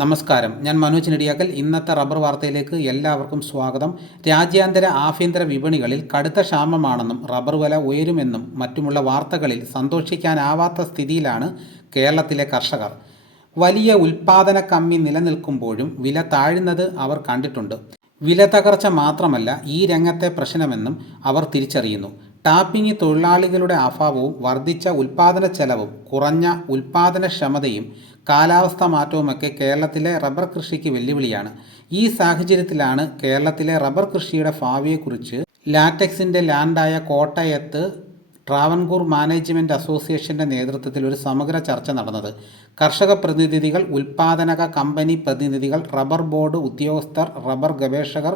നമസ്കാരം. ഞാൻ മനോജ് നെടിയാക്കൽ. ഇന്നത്തെ റബ്ബർ വാർത്തയിലേക്ക് എല്ലാവർക്കും സ്വാഗതം. രാജ്യാന്തര ആഭ്യന്തര വിപണികളിൽ കടുത്ത ക്ഷാമമാണെന്നും റബ്ബർ വില ഉയരുമെന്നും മറ്റുമുള്ള വാർത്തകളിൽ സന്തോഷിക്കാനാവാത്ത സ്ഥിതിയിലാണ് കേരളത്തിലെ കർഷകർ. വലിയ ഉൽപാദന കമ്മി നിലനിൽക്കുമ്പോഴും വില താഴുന്നത് അവർ കണ്ടിട്ടുണ്ട്. വില തകർച്ച മാത്രമല്ല ഈ രംഗത്തെ പ്രശ്നമെന്നും അവർ തിരിച്ചറിയുന്നു. ടാപ്പിംഗ് തൊഴിലാളികളുടെ അഭാവവും വർദ്ധിച്ച ഉൽപാദന ചെലവും കുറഞ്ഞ ഉൽപാദനക്ഷമതയും കാലാവസ്ഥ മാറ്റവുമൊക്കെ കേരളത്തിലെ റബ്ബർ കൃഷിക്ക് വെല്ലുവിളിയാണ്. ഈ സാഹചര്യത്തിലാണ് കേരളത്തിലെ റബ്ബർ കൃഷിയുടെ ഭാവിയെക്കുറിച്ച് ലാറ്റക്സിന്റെ ലാൻഡായ കോട്ടയത്ത് ട്രാവൻകൂർ മാനേജ്മെന്റ് അസോസിയേഷന്റെ നേതൃത്വത്തിൽ ഒരു സമഗ്ര ചർച്ച നടന്നത്. കർഷക പ്രതിനിധികൾ ഉൽപാദനക കമ്പനി പ്രതിനിധികൾ റബ്ബർ ബോർഡ് ഉദ്യോഗസ്ഥർ റബ്ബർ ഗവേഷകർ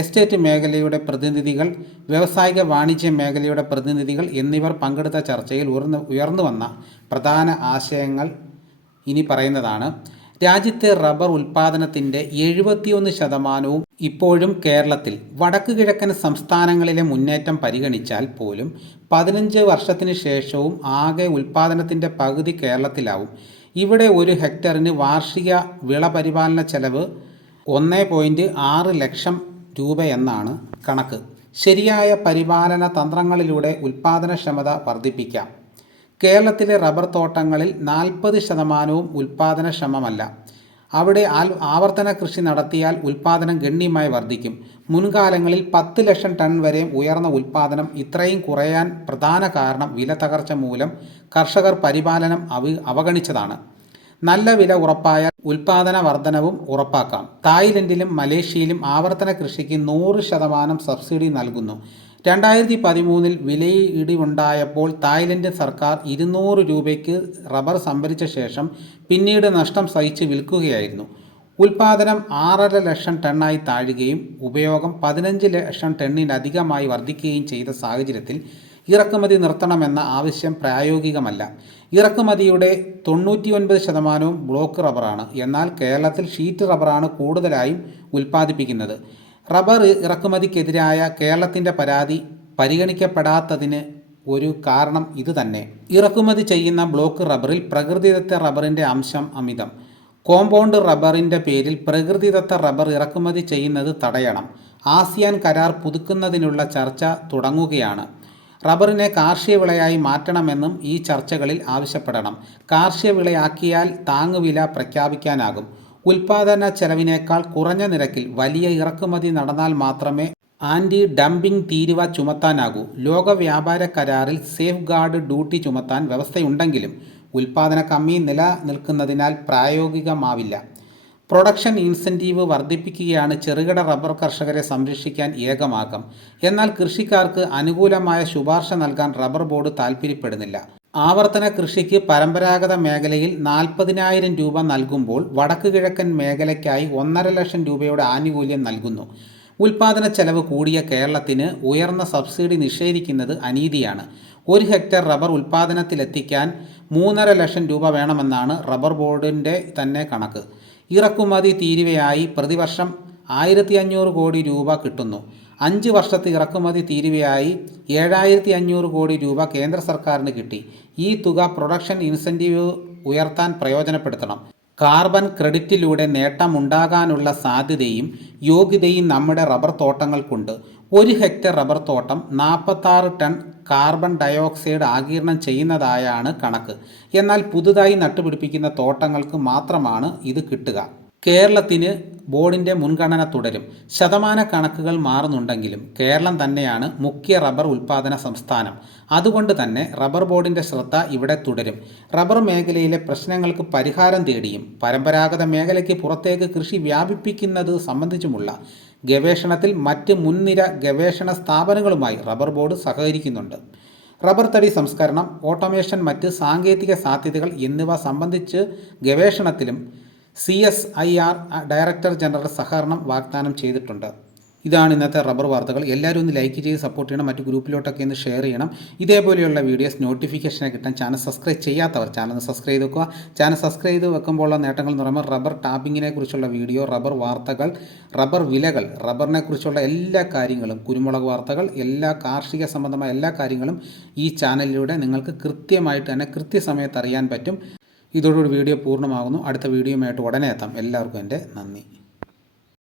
എസ്റ്റേറ്റ് മേഖലയുടെ പ്രതിനിധികൾ വ്യാവസായിക വാണിജ്യ മേഖലയുടെ പ്രതിനിധികൾ എന്നിവർ പങ്കെടുത്ത ചർച്ചയിൽ ഉയർന്നു ഉയർന്നു വന്ന പ്രധാന ആശയങ്ങൾ ഇനി പറയുന്നതാണ്. രാജ്യത്തെ റബ്ബർ ഉൽപ്പാദനത്തിന്റെ എഴുപത്തിയൊന്ന് ശതമാനവും ഇപ്പോഴും കേരളത്തിൽ വടക്കു കിഴക്കൻ സംസ്ഥാനങ്ങളിലെ മുന്നേറ്റം പരിഗണിച്ചാൽ പോലും പതിനഞ്ച് വർഷത്തിന് ശേഷവും ആകെ ഉൽപ്പാദനത്തിന്റെ പകുതി കേരളത്തിലാവും. ഇവിടെ ഒരു ഹെക്ടറിന് വാർഷിക വിള പരിപാലന ചെലവ് ഒന്ന് പോയിന്റ് ആറ് ലക്ഷം രൂപയെന്നാണ് കണക്ക്. ശരിയായ പരിപാലന തന്ത്രങ്ങളിലൂടെ ഉൽപ്പാദനക്ഷമത വർദ്ധിപ്പിക്കാം. കേരളത്തിലെ റബ്ബർ തോട്ടങ്ങളിൽ നാൽപ്പത് ശതമാനവും ഉൽപ്പാദനക്ഷമമല്ല അവിടെ ആവർത്തന കൃഷി നടത്തിയാൽ ഉൽപാദനം ഗണ്യമായി വർദ്ധിക്കും. മുൻകാലങ്ങളിൽ പത്ത് ലക്ഷം ടൺ വരെ ഉയർന്ന ഉൽപാദനം ഇത്രയും കുറയാൻ പ്രധാന കാരണം വില തകർച്ച മൂലം കർഷകർ പരിപാലനം അവ അവഗണിച്ചതാണ്. നല്ല വില ഉറപ്പായാൽ ഉൽപാദന വർധനവും ഉറപ്പാക്കാം. തായ്ലൻഡിലും മലേഷ്യയിലും ആവർത്തന കൃഷിക്ക് നൂറ് ശതമാനം സബ്സിഡി നൽകുന്നു. രണ്ടായിരത്തി പതിമൂന്നിൽ വിലയിടിവുണ്ടായപ്പോൾ തായ്ലൻഡ് സർക്കാർ ഇരുന്നൂറ് രൂപയ്ക്ക് റബ്ബർ സംഭരിച്ച ശേഷം പിന്നീട് നഷ്ടം സഹിച്ച് വിൽക്കുകയായിരുന്നു. ഉൽപാദനം ആറര ലക്ഷം ടണ്ണായി താഴുകയും ഉപയോഗം പതിനഞ്ച് ലക്ഷം ടണ്ണിലധികമായി വർദ്ധിക്കുകയും ചെയ്ത സാഹചര്യത്തിൽ ഇറക്കുമതി നിർത്തണമെന്ന ആവശ്യം പ്രായോഗികമല്ല. ഇറക്കുമതിയുടെ തൊണ്ണൂറ്റിയൊൻപത് ശതമാനവും ബ്ലോക്ക് റബ്ബറാണ്. എന്നാൽ കേരളത്തിൽ ഷീറ്റ് റബ്ബറാണ് കൂടുതലായും ഉൽപ്പാദിപ്പിക്കുന്നത്. റബ്ബർ ഇറക്കുമതിക്കെതിരായ കേരളത്തിന്റെ പരാതി പരിഗണിക്കപ്പെടാത്തതിന് ഒരു കാരണം ഇതുതന്നെ ഇറക്കുമതി ചെയ്യുന്ന ബ്ലോക്ക് റബ്ബറിൽ പ്രകൃതിദത്ത റബ്ബറിന്റെ അംശം അമിതം. കോമ്പൗണ്ട് റബ്ബറിന്റെ പേരിൽ പ്രകൃതിദത്ത റബ്ബർ ഇറക്കുമതി ചെയ്യുന്നത് തടയണം. ആസിയാൻ കരാർ പുതുക്കുന്നതിനുള്ള ചർച്ച തുടങ്ങുകയാണ്. റബ്ബറിനെ കാർഷിക വിളയായി മാറ്റണമെന്നും ഈ ചർച്ചകളിൽ ആവശ്യപ്പെടണം. കാർഷിക വിളയാക്കിയാൽ താങ്ങുവില പ്രഖ്യാപിക്കാനാകും. ഉൽപാദന ചെലവിനേക്കാൾ കുറഞ്ഞ നിരക്കിൽ വലിയ ഇറക്കുമതി നടന്നാൽ മാത്രമേ ആന്റി ഡംപിംഗ് തീരുവ ചുമത്താനാകൂ. ലോക വ്യാപാര കരാറിൽ സേഫ് ഗാർഡ് ഡ്യൂട്ടി ചുമത്താൻ വ്യവസ്ഥയുണ്ടെങ്കിലും ഉൽപാദന കമ്മി നിലനിൽക്കുന്നതിനാൽ പ്രായോഗികമാവില്ല. പ്രൊഡക്ഷൻ ഇൻസെന്റീവ് വർദ്ധിപ്പിക്കുകയാണ് ചെറുകിട റബ്ബർ കർഷകരെ സംരക്ഷിക്കാൻ ഏകമാർഗം. എന്നാൽ കൃഷിക്കാർക്ക് അനുകൂലമായ ശുപാർശ നൽകാൻ റബ്ബർ ബോർഡ് താൽപ്പര്യപ്പെടുന്നില്ല ആവർത്തന കൃഷിക്ക് പരമ്പരാഗത മേഖലയിൽ നാൽപ്പതിനായിരം രൂപ നൽകുമ്പോൾ വടക്ക് കിഴക്കൻ മേഖലയ്ക്കായി ഒന്നര ലക്ഷം രൂപയുടെ ആനുകൂല്യം നൽകുന്നു. ഉൽപാദന ചെലവ് കൂടിയ കേരളത്തിന് ഉയർന്ന സബ്സിഡി നിഷേധിക്കുന്നത് അനീതിയാണ്. ഒരു ഹെക്ടർ റബ്ബർ ഉൽപാദനത്തിലെത്തിക്കാൻ മൂന്നര ലക്ഷം രൂപ വേണമെന്നാണ് റബ്ബർ ബോർഡിന്റെ തന്നെ കണക്ക്. ഇറക്കുമതി തീരുവയായി പ്രതിവർഷം ആയിരത്തി അഞ്ഞൂറ് കോടി രൂപ കിട്ടുന്നു. അഞ്ച് വർഷത്തെ ഇറക്കുമതി തീരുവയായി ഏഴായിരത്തി അഞ്ഞൂറ് കോടി രൂപ കേന്ദ്ര സർക്കാരിന് കിട്ടി. ഈ തുക പ്രൊഡക്ഷൻ ഇൻസെന്റീവ് ഉയർത്താൻ പ്രയോജനപ്പെടുത്തണം. കാർബൺ ക്രെഡിറ്റിലൂടെ നേട്ടമുണ്ടാകാനുള്ള സാധ്യതയും യോഗ്യതയും നമ്മുടെ റബ്ബർ തോട്ടങ്ങൾക്കുണ്ട്. ഒരു ഹെക്ടർ റബ്ബർ തോട്ടം നാൽപ്പത്താറ് ടൺ കാർബൺ ഡയോക്സൈഡ് ആഗിരണം ചെയ്യുന്നതായാണ് കണക്ക്. എന്നാൽ പുതുതായി നട്ടുപിടിപ്പിക്കുന്ന തോട്ടങ്ങൾക്ക് മാത്രമാണ് ഇത് കിട്ടുക. കേരളത്തിന് ബോർഡിന്റെ മുൻഗണന തുടരും. ശതമാന കണക്കുകൾ മാറുന്നുണ്ടെങ്കിലും കേരളം തന്നെയാണ് മുഖ്യ റബ്ബർ ഉൽപ്പാദന സംസ്ഥാനം. അതുകൊണ്ട് തന്നെ റബ്ബർ ബോർഡിന്റെ ശ്രദ്ധ ഇവിടെ തുടരും. റബ്ബർ മേഖലയിലെ പ്രശ്നങ്ങൾക്ക് പരിഹാരം തേടിയും പരമ്പരാഗത മേഖലയ്ക്ക് പുറത്തേക്ക് കൃഷി വ്യാപിപ്പിക്കുന്നത് സംബന്ധിച്ചുമുള്ള ഗവേഷണത്തിൽ മറ്റ് മുൻനിര ഗവേഷണ സ്ഥാപനങ്ങളുമായി റബ്ബർ ബോർഡ് സഹകരിക്കുന്നുണ്ട്. റബ്ബർ തടി സംസ്കരണം ഓട്ടോമേഷൻ മറ്റ് സാങ്കേതിക സാധ്യതകൾ എന്നിവ സംബന്ധിച്ച് ഗവേഷണത്തിലും C S I R director general സഹകരണം വാഗ്ദാനം ചെയ്തിട്ടുണ്ട്. ഇതാണ് ഇന്നത്തെ റബ്ബർ വാർത്തകൾ. എല്ലാവരും ഒന്ന് ലൈക്ക് ചെയ്ത് സപ്പോർട്ട് ചെയ്യണം. മറ്റു ഗ്രൂപ്പിലോട്ടൊക്കെ ഒന്ന് ഷെയർ ചെയ്യണം. ഇതേപോലെയുള്ള വീഡിയോസ് നോട്ടിഫിക്കേഷനെ കിട്ടാൻ ചാനൽ സബ്സ്ക്രൈബ് ചെയ്യാത്തവർ ചാനൽ ഒന്ന് സബ്സ്ക്രൈബ് ചെയ്ത് വെക്കുക. ചാനൽ സബ്സ്ക്രൈബ് ചെയ്ത് വെക്കുമ്പോഴുള്ള നേട്ടങ്ങൾ എന്ന് പറയുമ്പോൾ റബ്ബർ ടാപ്പിങ്ങിനെ കുറിച്ചുള്ള വീഡിയോ റബ്ബർ വാർത്തകൾ റബ്ബർ വിലകൾ റബ്ബറിനെ കുറിച്ചുള്ള എല്ലാ കാര്യങ്ങളും കുരുമുളക് വാർത്തകൾ എല്ലാ കാർഷിക സംബന്ധമായ എല്ലാ കാര്യങ്ങളും ഈ ചാനലിലൂടെ നിങ്ങൾക്ക് കൃത്യമായിട്ട് തന്നെ കൃത്യസമയത്ത് അറിയാൻ പറ്റും. ഇതോടുകൂടി വീഡിയോ പൂർണമാകുന്നു. അടുത്ത വീഡിയോയുമായിട്ട് ഉടനെ എത്താം. എല്ലാവർക്കും എന്റെ നന്ദി.